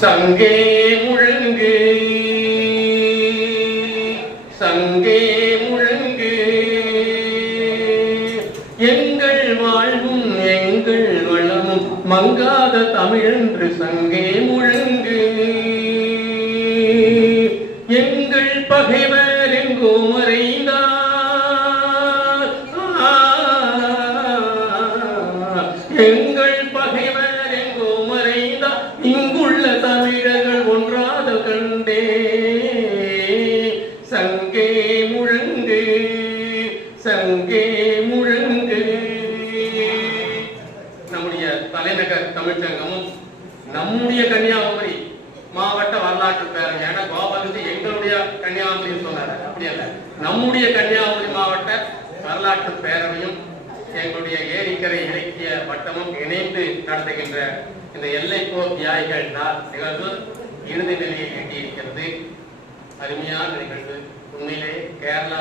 சங்கே முழங்கு சங்கே முழங்கு எங்கள் வாழ்வும் எங்கள் வளமும் மங்காத தமிழென்று சங்கே முழங்கு எங்கள் பகைவர் எங்கோ மறைந்தார் எங்கள் பகைவர் எங்கோ மறைந்தார் இங்குள்ள தமிழர்கள் ஒன்றாத கண்டே சங்கே முழங்கு சங்கே முழங்கு. நம்முடைய தலைநகர் தமிழ்ச்சங்கமும் நம்முடைய கன்னியாகுமரி மாவட்ட வரலாற்று பேரவை, ஏன்னா கோபாலஜி எங்களுடைய கன்னியாகுமரி சொன்னாரு, அப்படி அல்ல, நம்முடைய கன்னியாகுமரி மாவட்ட வரலாற்று பேரவையும் எங்களுடைய ஏரிக்கரை இலக்கிய வட்டமும் இணைந்து நடத்துகின்ற இந்த எல்லைப்போர் தியாகிகள் நாள் நிகழ்வு இறுதி நிலையை எட்டியிருக்கிறது. அருமையான நிகழ்வு. உண்மையிலே கேரளா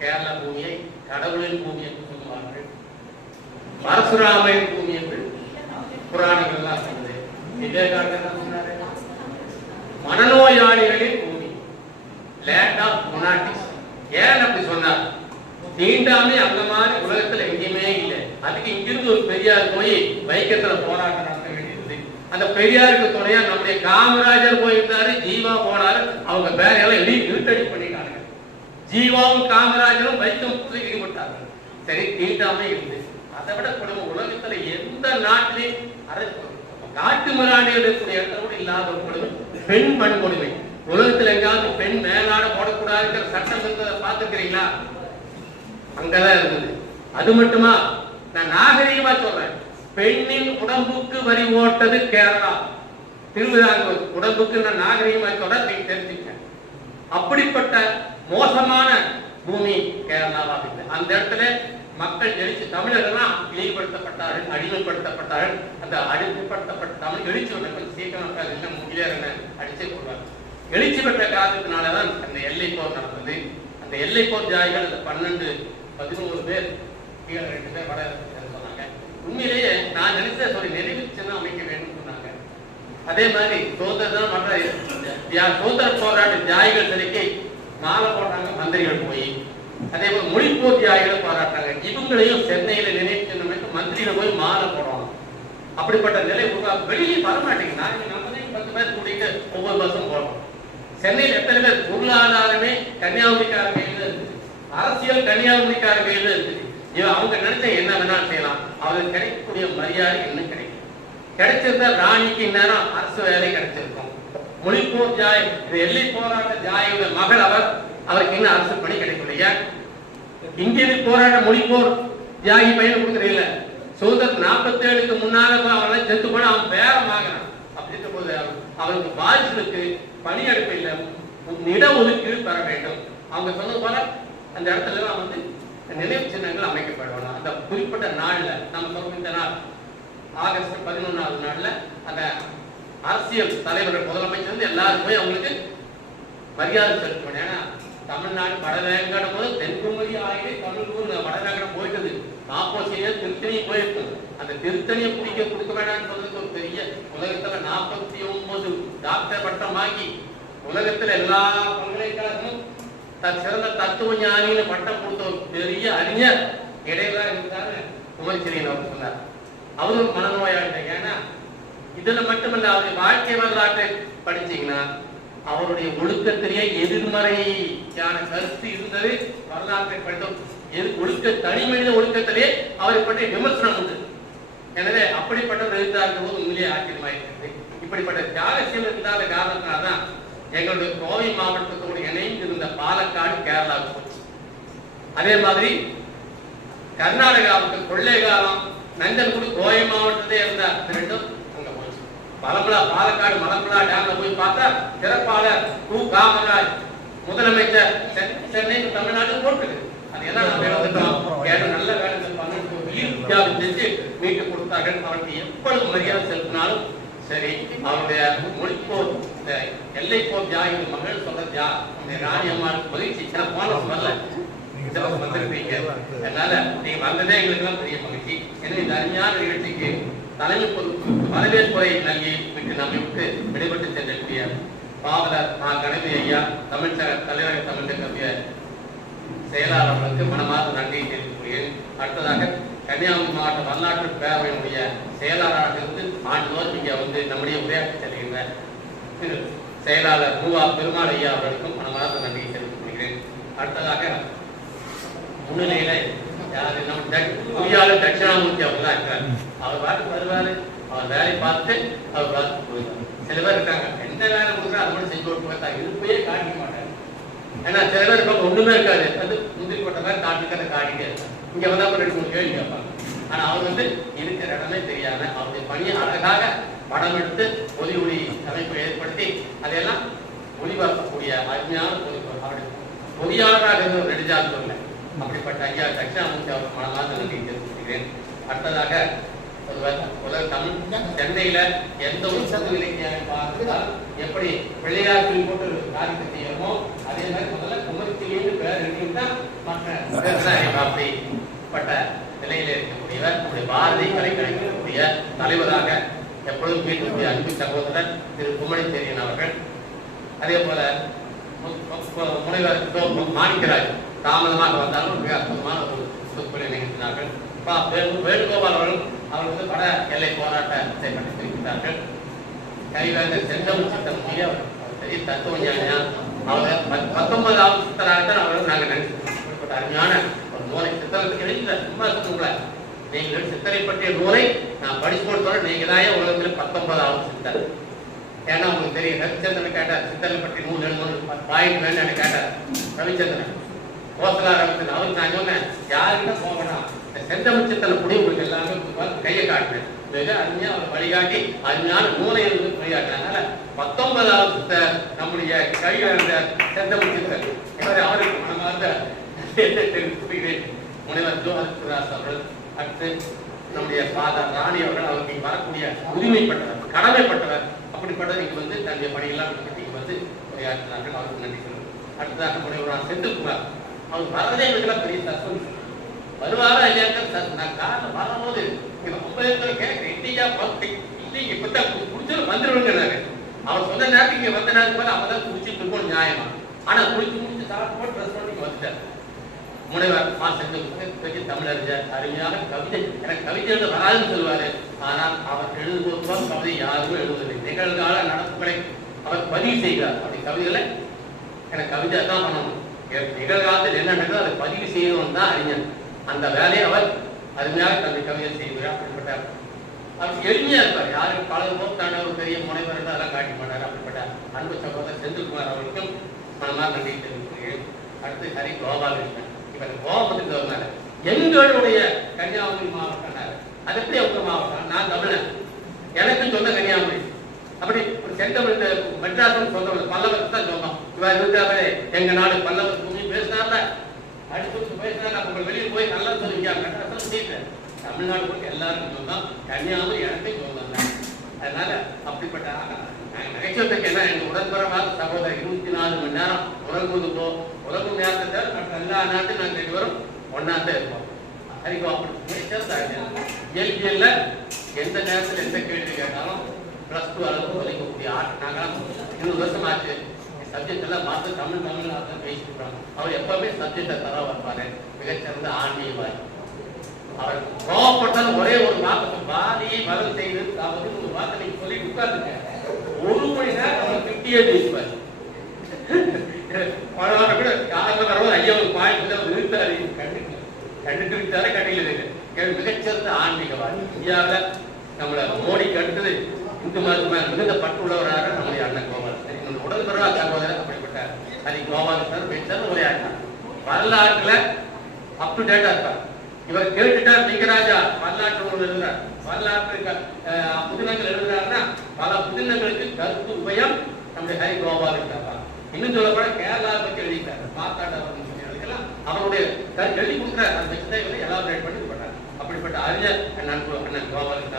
கேரள பூமியை கடவுளின் பூமி என்று சொல்லுவார்கள், பரசுராமரின் பூமி என்று புராணங்கள்லாம் சொன்னது. விவேகானந்தர் சொன்னாரு, மனநோயாளிகளின் பூமி, லேண்ட் ஆஃப் முனாட்டிஸ். ஏன் அப்படி சொன்னார்? தீண்டாமை அந்த மாதிரி உலகத்துல எங்கேயுமே இல்லை. அதுக்கு இங்கிருந்து ஒரு பெரியார் போய் வைக்கத்துல போராட்டம் நடத்த வேண்டியது. அந்த பெரியாருக்கு துணையா நம்முடைய காமராஜர் போயிருந்தாரு, ஜீவா போனாரு. அவங்க பேரையெல்லாம் இழுத்தடி பண்ணிட்டாங்க. ஜீவாவும் காமராஜரும் வைக்கம் ஈடுபட்டார்கள். சரி, தீண்டாமை இருந்து அதை விட கொடுமை உலகத்துல எந்த நாட்டிலையும் காட்டு மிராண்டி எடுக்கக்கூடிய இடத்துல கூட இல்லாத ஒரு கொடுமை பெண் வன்கொடுமை. உலகத்துல எங்காவது பெண் மேலாட போடக்கூடாதுங்கிற சட்டம் இருந்ததை பார்த்துக்கிறீங்களா? அங்கதான் இருந்தது. அது மட்டுமா, நான் நாகரீகமா சொல்றேன், பெண்ணின் உடம்புக்கு வரி ஓட்டது கேரளா, திருவிதாங்கூர். உடம்புக்கு நான் நாகரீகமா சொல்றேன், நீங்க தெரிஞ்சுக்க. அப்படிப்பட்ட மோசமான பூமி கேரளாவாக இல்லை. அந்த இடத்துல மக்கள் எழுச்சி, தமிழர்கள்லாம் இழிவுபடுத்தப்பட்டார்கள், அடிமைப்படுத்தப்பட்டார்கள். அந்த அடிமைப்படுத்தப்பட்ட தமிழ் எழுச்சி பெற்ற சீக்கிரம் முகிலேறன அடிச்சே கொள்வார். எழுச்சி பெற்ற காரணத்தினாலதான் அந்த எல்லை போர் நடந்தது. அந்த எல்லை போர் தியாகிகள் 12-11 பேர், கீழே 2 பேர் வட சொன்னாங்க. உண்மையிலேயே நான் நினைச்ச சொல்லி நிறைவு சின்னம் அமைக்க வேண்டும் சொன்னாங்க. அதே மாதிரி சுதந்திர போராட்ட தியாகிகள் சிலைக்கு மாலை போட்டாங்க மந்திரிகள் போய். அதே போல மொழிப்போர் தியாகிகளை பாராட்டாங்க. இவங்களையும் சென்னையில நினைவு சின்னம் மந்திரிகள் போய் மாலை போடுவாங்க. அப்படிப்பட்ட நிலை வெளியே வரமாட்டேங்க. நாங்க 10 பேர் கூட்டிட்டு ஒவ்வொரு பஸ்ஸும் போறோம். சென்னையில் எத்தனை பேர்? பொருளாதாரமே கன்னியாகுமரிக்கார கையில இருக்குது, அரசியல் கன்னியாகுமரிக்கார கையில இருக்குது. இவன் அவங்க நினைச்ச என்ன வேணாலும் செய்யலாம். அவருக்கு கிடைக்கக்கூடிய மரியாதை இன்னும் கிடைக்கும். கிடைச்சிருந்தா ராணிக்கு இந்நேரம் அரசு வேலை கிடைச்சிருக்கும். மொழிப்போர் ஜாய், எல்லை போராட்ட ஜாயோட மகள் அவருக்கு இன்னும் அரசு பணி கிடைக்கலையா? இந்திய போராட்ட மொழிப்போர் தியாகி பையன் கொடுக்குறீங்கள, சுதந்திரம் 47க்கு முன்னால அவன் செத்து போன அவன் பேரம் வாங்கினான். அப்படின்ற போது அவருக்கு வாரிசுக்கு பணியெடுப்பு இல்லை, இட ஒதுக்கீடு பெற வேண்டும். அவங்க சொன்னது போல அந்த இடத்துல நினைவு சின்னங்கள் அமைக்கப்படணும். அந்த குறிப்பிட்ட நாள்ல நம்ம சொல்ற இந்த நாள் ஆகஸ்ட் 11ஆவது நாள்ல அந்த அரசியல் தலைவர்கள் முதலமைச்சர் எல்லாருக்குமே அவங்களுக்கு மரியாதை செலுத்தணும். ஏன்னா தமிழ்நாடு வடவேங்கடம் போது தென்குமரி ஆகிய தமிழ்கூர் வடவேங்கடம் போயிட்டது. நாப்போசியே திருத்தணியை போயிருக்கும். அந்த திருத்தணியை கொடுக்க வேண்டாம்னு சொல்றதுக்கு ஒரு பெரிய உலகத்துல 49 டாக்டர் பட்டம் வாங்கி உலகத்துல எல்லா பல்கலைக்கழகமும் சிறந்த தத்துவ ஞானின்னு பட்டம் கொடுத்த ஒரு பெரிய அறிஞர் இடையில இருந்தாரு குமரிச்செல்வன் அவர் சொன்னார். அவரும் மனநோயாளி. ஏன்னா இதுல மட்டுமல்ல, அவருடைய வாழ்க்கை வரலாற்றை படிச்சீங்கன்னா அவருடைய ஒழுக்கத்திலேயே எதிர்மறையான கருத்து இருந்தது. வரலாற்றை படித்த தனி மனித ஒழுக்கத்திலே அவரை பற்றி விமர்சனம் உண்டு. எனவே அப்படிப்பட்ட எழுத்தாளர்கள் போது உண்மையிலேயே ஆச்சரியமாயிருக்கிறது. இப்படிப்பட்ட தியாகசியம் இல்லாத காரணத்தினால்தான் எங்களுடைய கோவை மாவட்டத்தோடு இணைந்து இருந்த பாலக்காடு கேரளாவுக்கு போச்சு. அதே மாதிரி கர்நாடகாவுக்கு கொள்ளைகாலம் நஞ்சன்குடி கோவை மாவட்டத்திலே இருந்த ரெண்டும் அங்க போச்சு. பாலக்காடு மலம்புழா டேம்ல போய் பார்த்தா சிறப்பாளர் காமராஜ் முதலமைச்சர் சென்னை தமிழ்நாடு போட்டுது. அது எல்லாம் நல்ல வேலை செஞ்சு மீட்டு கொடுத்தார்கள். அவருக்கு எப்பொழுது மரியாதை செலுத்தினாலும் சரி, அவருடைய மொழிப்போர் எல்லை போர் தியாகிகள் மகள் சொல்ற ராணி அம்மாவுக்கு மகிழ்ச்சி. போன வரல வந்திருக்கீங்க, அதனால நீங்க வந்ததே எங்களுக்கு எல்லாம் பெரிய மகிழ்ச்சி. எனவே இந்த அருமையான நிகழ்ச்சிக்கு தலைமை பொறுப்பு வரவேற்புரை நல்கி விட்டு நம்மை விட்டு விடைபெற்று சென்றிருக்கிய பாவலர் கணபதி ஐயா தமிழக தமிழக செயலாளர்களுக்கு மனமார்ந்த நன்றியை தெரிவித்துள்ளேன். அடுத்ததாக கன்னியாகுமரி மாவட்ட வரலாற்று பேரவையினுடைய செயலாளராக இருந்து ஆண்டுதோறும் இங்கே வந்து நம்முடைய உரையாற்றி செல்கின்ற செயலாளர் ரூவா பெருமாள் ஐயா அவர்களுக்கும் மனமார்ந்த நன்றியை தெரிவித்துக் கொள்கிறேன். அடுத்ததாக முன்னிலையில யாரு நம்ம பொறியாளர் தட்சிணாமூர்த்தி அவர் தான் இருக்கிறார். அவர் பாட்டு வருவாரு, அவர் வேலை பார்த்து அவர் பார்த்து போயிடுவார். சில பேர் இருக்காங்க, எந்த வேலை கொடுக்குறா அது மட்டும் செஞ்சு கொடுத்து இருப்பையே காட்டிக்க மாட்டாங்க. ஏன்னா சில பேர் இருப்பாங்க ஒண்ணுமே இருக்காது, அது முந்திரி கொட்ட மாதிரி காட்டுக்கிறத காட்டிட்டே இருக்காங்க. இங்க வந்தா கூட 2-3 கேள்வி கேட்பாங்க. ஆனா அவர் வந்து இருக்கிற இடமே தெரியாம அவருடைய பணியை அழகாக படம் எடுத்து ஒலி அமைப்பை ஏற்படுத்தி அதையெல்லாம் ஒளிபரப்பக்கூடிய அருமையான அவருடைய பொறியாளராக இருந்த ஒரு நெடுஞ்சால் சொல்ல அப்படிப்பட்ட ஐயா தட்சிணாமூர்த்தி அவர் மனமார்ந்த நன்றியை தெரிவிக்கிறேன். அடுத்ததாக தமிழ் சென்னையில எந்த ஒரு சமூக இலக்கியம் பார்த்தால் எப்படி பிள்ளையார் சொல்லி போட்டு காரியத்தை செய்யணுமோ அதே மாதிரி முதல்ல குமரித்திலேயே பேர் இருந்தா மற்ற அப்படிப்பட்ட நிலையில இருக்கக்கூடியவர் நம்முடைய பாரதி கலைக்கக்கூடிய தலைவராக எப்பொழுதும் கேட்கக்கூடிய அன்பு சகோதரர் திரு குமரித்தேரியன் அவர்கள். அதே போல முனைவர் மாணிக்கராஜ் தாமதமாக வந்தாலும் மிக அற்புதமான ஒரு சொற்பொழிவை நிகழ்த்தினார்கள். வேணுகோபால் அவர்கள் வந்து பட எல்லை போராட்டத்தை நடத்தியிருக்கிறார்கள். கைவேந்தர் செந்தமிழ் சித்தன் பெரிய தத்துவஞானியா அவர் 19வது சித்தராகத்தான் அவர்கள் நாங்கள் நினைச்சிருக்கோம். அருமையான ஒரு நூலை சித்தரத்துக்கு எழுந்த சும்மா சொல்லுங்கள நீங்கள் சித்தரை பற்றிய நூலை நான் படிச்சு கொடுத்தோட நீங்க தான் உலகத்தில் 19வது சித்தர். ஏன்னா உங்களுக்கு தெரியும், ரவிச்சந்திரன் கேட்டார் சித்தரை பற்றி நூல் எழுதணும் பாயிண்ட் வேணும்னு கேட்டார். ரவிச்சந்திரன் கோசலா ரவிச்சந்திரன் அவருக்கு நான் சொன்னேன் யாருக்கிட்ட போகணும் செந்தமிழ் சித்தனை புடி உங்களுக்கு எல்லாமே கையை காட்டினேன். மிக அருமையா அவர் வழிகாட்டி அருமையான நூலை எழுந்து வழிகாட்டினால 19வது சித்தர் நம்முடைய கைவேந்த செந்தமிழ் சித்தர் இவரை அவருக்கு மனமார்ந்த முனைவர் ஜோஹர்தாஸ் அவர்கள். அடுத்து நம்முடைய ஃபாதர் ராணி அவர்கள் அவருக்கு வரக்கூடிய உரிமைப்பட்டவர் கடமைப்பட்டவர். அப்படிப்பட்டவர் இங்கு வந்து தன்னுடைய பணியெல்லாம் இங்கு வந்து உரையாற்றினார்கள். அவருக்கு நன்றி சொல்லுங்கள். அடுத்ததாக முனைவர் செந்தில்குமார் அவர் வரதே எங்களுக்கு பெரிய சஸ்பென்ஸ் வருவாரா இல்லையா நான் காரணம் வரும்போது ரொம்ப கேட்கிறேன் இந்தியா இல்லைங்க இப்பதான் குடிச்சு வந்துருவாங்க. அவர் சொன்ன நேரத்துக்கு இங்க வந்த நேரத்துக்கு மேலே அவன் தான் குடிச்சுட்டு இருக்கோம் நியாயமா. ஆனா குடிச்சு முடிச்சு சாப்பிட்டு போட்டு ட்ரெஸ் பண்ணி வந்துட்டார். முனைவர் செந்தில் தமிழறிஞர் அருமையான கவிதை எனக்கு கவிதை எழுத வராதுன்னு சொல்லுவாரு. ஆனால் அவர் எழுதும்போது கவிதை யாருமே எழுதுவதில்லை. நிகழ்கால நடப்புகளை அவர் பதிவு செய்கிறார். அப்படி கவிதைகளை எனக்கு கவிதை தான் பண்ணணும். நிகழ்காலத்தில் என்ன நடக்குதோ அதை பதிவு செய்யணும் தான் அறிஞர். அந்த வேலையை அவர் அருமையாக தன்னுடைய கவிதை செய்வார். அப்படிப்பட்டார் அவர் எளிமையா இருப்பார். யாருக்கு பலர் போத்தாண்ட ஒரு பெரிய முனைவர் அதெல்லாம் காட்டி மாட்டார். அப்படிப்பட்ட அன்பு சகோதரர் செந்தில்குமார் அவர்களுக்கும் மனமாக நன்றி தெரிவிக்கிறேன். அடுத்து ஹரி கோபாலகிருஷ்ணன் இவர் கோபத்துக்கு வரனால எங்களுடைய கன்னியாகுமரி மாவட்டம் அது எப்படி அவங்க மாவட்டம் நான் தமிழன் எனக்கு சொந்த கன்னியாகுமரி அப்படி செந்தமிழ் மெட்ராஸ் சொந்தம் பல்லவருக்கு தான் சொந்தம். இவர் இருந்தாவே எங்க நாடு பல்லவர் பூமி பேசினார்ல அடுத்து பேசினா நம்ம வெளியில் போய் நல்லா சொல்லுவீங்க மெட்ராஸ் தமிழ்நாடு போட்டு எல்லாருக்கும் சொந்தம். கன்னியாகுமரி எனக்கே சொந்தம் தான். அதனால அப்படிப்பட்ட நகைச்சுவத்துக்கு என்ன எங்க உடன்பரமாக சகோதரர் 24 மணி நேரம் உலகம் நேரத்தை தவிர மற்ற எல்லா நாட்டும் நாங்கள் 2 பேரும் ஒன்னாத்தான் இருப்போம். இயற்பியல்ல எந்த நேரத்தில் எந்த கேள்வி கேட்டாலும் +2 அளவுக்கு உழைக்கக்கூடிய ஆர்ட் நாங்களாம் 20 வருஷம் ஆச்சு. சப்ஜெக்ட் எல்லாம் பார்த்து தமிழ் தான் பேசிட்டு இருக்காங்க. அவர் எப்பவுமே சப்ஜெக்டை தர வைப்பாரு. மிகச்சிறந்த ஆன்மீகவாதி. அவர் கோவப்பட்டாலும் ஒரே ஒரு வார்த்தை பாதியை வரம் செய்து ஒரு வார்த்தை நீங்க சொல்லி உட்கார்ந்துங்க 1 மணி நேரம் அவர் 50 பேசுவார். கூட யாரும் வரவும் ஐயா ஒரு பாயிண்ட் நிறுத்தாரு கண்டுட்டு விட்டாரு கடையில் மிகச்சிறந்த ஆன்மீகவாதி. இந்தியாவில் நம்மள மோடிக்கு அடுத்தது இந்து மதத்துக்கு மிகுந்த பற்றுள்ளவராக நம்முடைய அண்ணன் கோபாலன் என்னோட உடன்பரவா சகோதரர். அப்படிப்பட்ட ஹரி கோபாலன் பேச்சார் உரையாடினார். வரலாற்றுல அப் டு டேட்டா இருப்பார். இவர் கேட்டுட்டார் லிங்கராஜா வரலாற்று ஒன்று எழுதுறார். வரலாற்று புதினங்கள் எழுதுறாருன்னா பல புதினங்களுக்கு கருத்து உபயம் நம்முடைய ஹரி கோபாலன் இருப்பார். இன்னும் சொல்லப்பட கேரளா பற்றி எழுதிட்டார். மாத்தாண்டவர் அவருடைய எழுதி கொடுக்குற அந்த சிந்தைகளை எலாபரேட் பண்ணி பண்ணார். அப்படிப்பட்ட அறிஞர் அண்ணன் கோபாலன்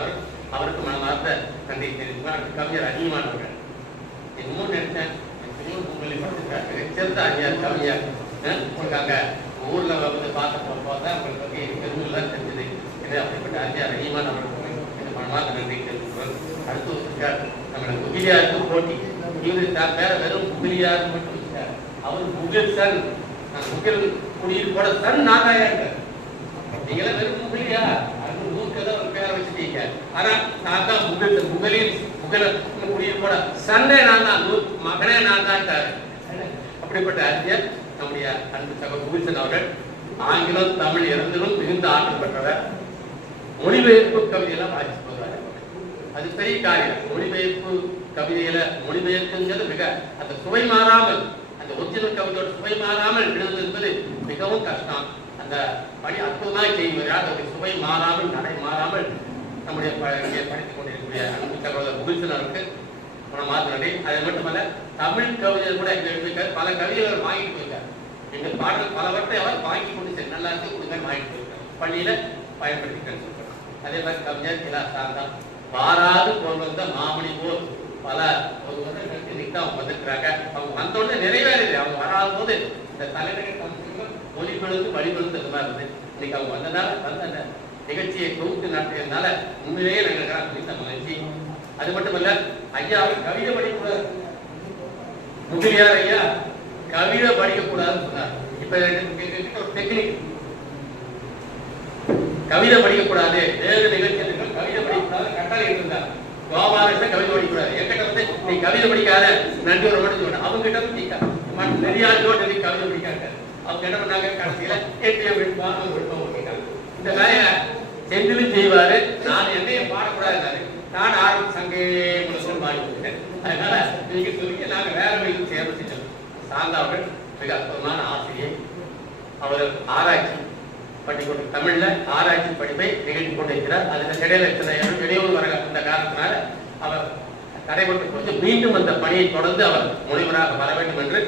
அவருக்கு மனமார்ந்த நன்றி தெரிவித்தார். கவிஞர் அதிகமானவர்கள் இன்னும் நினைச்சேன் உங்களை சிறந்த அறிஞர் கவிஞர் உங்களுக்கு அங்க ஊர்ல வந்து பார்க்க போதான் உங்களுக்கு பெருமைலாம் தெரிஞ்சது. அப்படிப்பட்ட அறிஞர் அதிகமானவர்களுக்கு மனமார்ந்த நன்றி தெரிவிக்கிறோம். அடுத்து நம்மளோட முகிலியாருக்கு போட்டி. இவரு பேர வெறும் முகிலியார் மட்டும் இருக்கார். அவர் முகில் சன், முகில் குடியிருப்போட சன் நாகாயாங்க. நீங்களாம் வெறும் முகிலியா ஊருக்கதான் ஒரு பேரை வச்சுட்டீங்க. ஆனா நான் தான் முகலின் குடியிருப்போட சண்டே நான் தான், மகனே நான் தான். அப்படிப்பட்ட அறிஞர் நம்முடைய அன்பு சகோதரர் முகில்சன் அவர்கள் ஆங்கிலம் தமிழ் இரண்டிலும் மிகுந்த ஆற்றல் பெற்றவர். மொழிபெயர்ப்பு கவிதையெல்லாம் வாசிச்சு போகிறார். அது பெரிய காரியம். மொழிபெயர்ப்பு கவிதையில மொழிபெயர்ப்புங்கிறது மிக அந்த சுவை மாறாமல், அந்த ஒரிஜினல் கவிதையோட சுவை மாறாமல் எழுதுவது என்பது மிகவும் கஷ்டம். அந்த பணி அற்புதமாக செய்வார். அதோடைய சுவை மாறாமல், நடை மாறாமல் நம்முடைய படித்துக் கொண்டிருக்கக்கூடிய அன்பு சகோதரர் முகில்சன் அவருக்கு மனமார்ந்த நன்றி. அது மட்டுமல்ல, தமிழ் கவிதைகள் கூட எங்க எழுதியிருக்கார். பல கவிதைகள் வாங்கிட்டு போயிருக்கார். எங்கள் பாடல் பலவற்றை அவர் வாங்கி கொண்டு சரி நல்லா இருக்கு கொடுங்க வாங்கிட்டு போயிருக்கார். பள்ளியில பயன்படுத்திக்கிறேன்னு சொல்றாங்க. அதே மாதிரி கவிஞர் கிலா சாந்தா வாராது போல் வந்த மாமணி போல் பல ஒரு வருடங்களுக்கு இன்னைக்கு அவங்க வந்திருக்கிறாங்க. அவங்க வந்தோடனே நிறைவேறுது. அவங்க வராத போது இந்த தலைநகர் மொழி விழுந்து வழிவிழுந்து இந்த மாதிரி இருந்தது. இன்னைக்கு அவங்க வந்ததால வந்து அந்த நிகழ்ச்சியை தொகுத்து நடத்தியதுனால உண்மையிலேயே நாங்கள் மிகுந்த மகிழ்ச்சி. அது மட்டுமல்ல, ஐயா அவர் கவிதை படிக்கக்கூடாது. முகிலியார் ஐயா கவிதை படிக்கக்கூடாதுன்னு சொன்னார். இப்ப ஒரு டெக்னிக், கவிதை படிக்கக்கூடாது, வேறு நிகழ்ச்சிகள் கவிதை படிக்கக்கூடாது கட்டாயம் இருந்தார். கோபாலகிருஷ்ணன் கவிதை படிக்கக்கூடாது. என்கிட்ட வந்து நீ கவிதை படிக்காத நன்றி ஒரு மட்டும் சொன்ன. அவங்க கிட்ட வந்து நிறைய கவிதை படிக்காங்க. அவங்க என்ன பண்ணாங்க, கடைசியில விடுப்பாங்க. இந்த வேலையை செந்திலும் செய்வாரு. நான் என்னையும் பாடக்கூடாது. நான் ஆரம்பி சங்கே முழுசும் பாடி கொடுத்தேன். அதனால நீங்க சொல்லி நாங்க வேற வழியில் சேர்ந்து செஞ்சோம். சாந்தாவர்கள் மிக அற்புதமான ஆசிரியர். அவர் ஆராய்ச்சி பண்ணிக்கொண்டு தமிழ்ல ஆராய்ச்சி படிப்பை நிகழ்த்தி கொண்டிருக்கிறார். அதுக்கு இடையில இடையூறு வர இந்த காரணத்தினால அவர் தடைபட்டு கொண்டு மீண்டும் அந்த பணியை தொடர்ந்து அவர் முனைவராக வர வேண்டும் என்று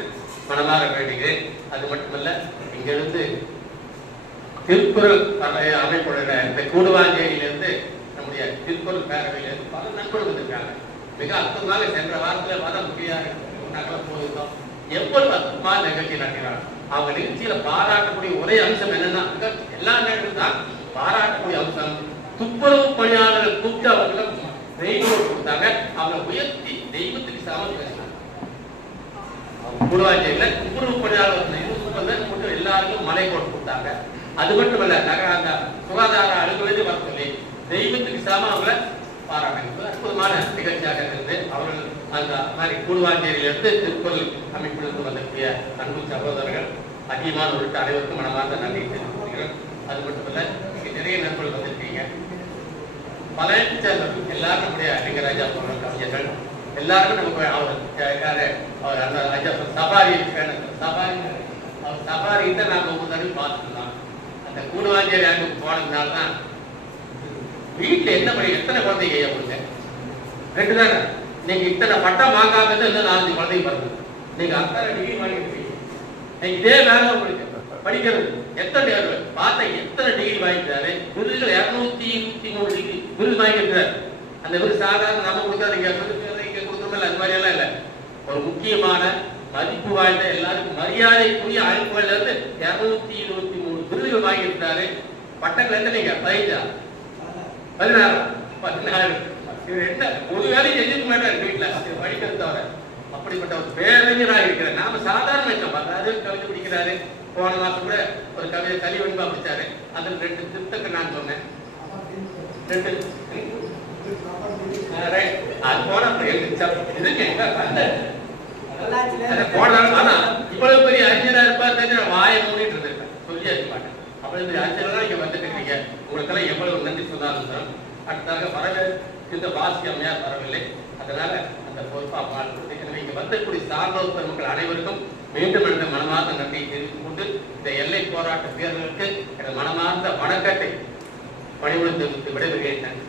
மனமாக வேண்டுகிறேன். அது மட்டுமல்ல, இங்கிருந்து திருக்குறள் அமைப்புடைய இந்த கூடுவாஞ்சேரியிலிருந்து நம்முடைய திருக்குறள் பேரவையிலிருந்து பல நண்பர்கள் வந்திருக்காங்க. மிக அற்புதமாக சென்ற வாரத்துல வர முடியாது போயிருந்தோம். எவ்வளவு அற்புதமான நிகழ்ச்சி நடத்தினார். அவங்க நிகழ்ச்சியில பாராட்டக்கூடிய ஒரே அம்சம் என்னன்னா, எல்லா நேரத்திலும் தான் பாராட்டக்கூடிய அம்சம் துப்புரவு பணியாளர்கள் கூப்பிட்டு அவங்களுக்கு தெய்வம் கொடுத்தாங்க. அவங்க உயர்த்தி தெய்வத்துக்கு சமம் பேசினாங்க. கூடுவாஞ்சேரியில துப்புரவு பணியாளர்கள் எல்லாருக்கும் மலை போட்டு கொடுத்தாங்க. அது மட்டுமல்ல, அந்த சுகாதார அலுவலகத்தை வர சொல்லி தெய்வத்துக்கு சமம் அவங்கள பாராட்டாங்க. அற்புதமான நிகழ்ச்சியாக இருந்தது. அவர்கள் அந்த மாதிரி கூடுவாஞ்சேரியிலிருந்து திருக்குறள் அமைப்பிலிருந்து வந்தக்கூடிய அன்பு சகோதரர்கள் அதிகமான உள்ளிட்ட அனைவருக்கும் மனமார்ந்த நன்றி தெரிவிக்கிறோம். அது மட்டுமல்ல, இங்க நிறைய நண்பர்கள் வந்திருக்கீங்க. பல எல்லாரும் நம்முடைய லிங்கராஜா போன்ற கவிஞர்கள் எல்லாருக்கும் நமக்கு அவர் அந்த ராஜா சபாரி சபாரி அவர் சபாரி தான் நாங்கள் ஒவ்வொரு தடவை பார்த்துருந்தோம். அந்த கூடுவாஞ்சேரி அங்கே போனதுனால்தான் வீட்டுல என்ன பண்ணி எத்தனை குழந்தைங்க கொடுங்க 2 தானே. நீங்க இத்தனை பட்டம் வாங்காம இன்னும் 4 குழந்தைங்க வருது. நீங்க அத்தனை டிகிரி வாங்கிருப்பீங்க. இதே வேலை உங்களுக்கு படிக்கிறது எத்தனை பார்த்தா எத்தனை டிகிரி வாங்கிட்டாரு. விருதுகள் 223 டிகிரி விருது வாங்கிட்டாரு. அந்த விருது சாதாரண நம்ம கொடுக்காது, இங்க கொடுக்கணும்ல, அது மாதிரி எல்லாம் இல்லை. ஒரு முக்கியமான மதிப்பு வாய்ந்த எல்லாருக்கும் மரியாதைக்குரிய அமைப்புகள்ல இருந்து 223 விருதுகள் வாங்கிட்டாரு. பட்டங்கள் எந்த நீங்க 16 என்ன ஒரு வேலையை செஞ்சுக்க மாட்டாரு வீட்டுல படிக்கிறது தவிர. அப்படிப்பட்ட ஒரு பேரறிஞராக இருக்கிறார். நாம சாதாரண கவிதை பிடிக்கிறாரு. போன மாசம் கூட ஒரு கவிதை தனி வடிவா பிடிச்சாரு. அதுல 2 திருத்தங்கள் நான் சொன்னேன். 2 அது போன ஆனா இவ்வளவு பெரிய அறிஞரா இருப்பாரு வாயை மூடிட்டு இருந்திருக்கேன், சொல்லி இருக்க மாட்டேன். அவ்வளவு பெரிய அறிஞர்களா இங்க வந்துட்டு இருக்கீங்க. உங்களுக்கெல்லாம் எவ்வளவு நன்றி சொன்னாலும் அடுத்தாக வரவேற்கின்ற வாசி அம்மையார் வரவில்லை. அதனால அந்த பொறுப்பா இங்க வந்தக்கூடிய சார்ந்தோர் பெருமக்கள் அனைவருக்கும் மீண்டும் என்ற மனமார்ந்த நன்றியை தெரிவித்துக் கொண்டு இந்த எல்லை போராட்ட வீரர்களுக்கு எனது மனமார்ந்த வணக்கத்தை பணிவுடன் தெரிவித்து விடைபெறுகிறேன்.